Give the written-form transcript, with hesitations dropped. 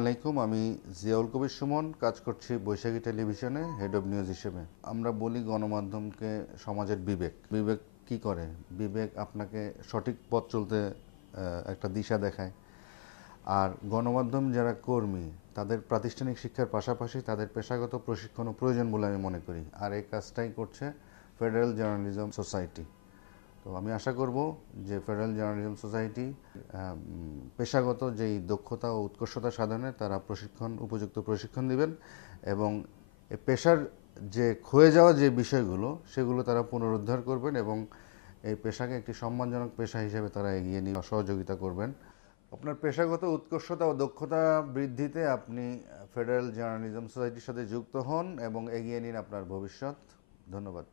আলাইকুম। আমি জিয়াউল কবির সুমন, কাজ করছি বৈশাখী টেলিভিশনে হেড অব নিউজ হিসেবে। আমরা বলি গণমাধ্যমকে সমাজের বিবেক। বিবেক কি করে? বিবেক আপনাকে সঠিক পথ চলতে একটা দিশা দেখায়। আর গণমাধ্যম যারা কর্মী, তাদের প্রাতিষ্ঠানিক শিক্ষার পাশাপাশি তাদের পেশাগত প্রশিক্ষণও প্রয়োজন বলে আমি মনে করি। আর এই কাজটাই করছে ফেডারেল জার্নালিজম সোসাইটি। তো আমি আশা করব যে ফেডারেল জার্নালিজম সোসাইটি পেশাগত যেই দক্ষতা ও উৎকর্ষতা সাধনে তারা উপযুক্ত প্রশিক্ষণ দিবেন এবং পেশার যে ক্ষয়ে যাওয়া যে বিষয়গুলো সেগুলো তারা পুনরুদ্ধার করবেন এবং এই পেশাকে একটি সম্মানজনক পেশা হিসেবে তারা এগিয়ে নিয়ে সহযোগিতা করবেন। আপনার পেশাগত উৎকর্ষতা ও দক্ষতা বৃদ্ধিতে আপনি ফেডারেল জার্নালিজম সোসাইটির সাথে যুক্ত হন এবং এগিয়ে নিন আপনার ভবিষ্যৎ। ধন্যবাদ।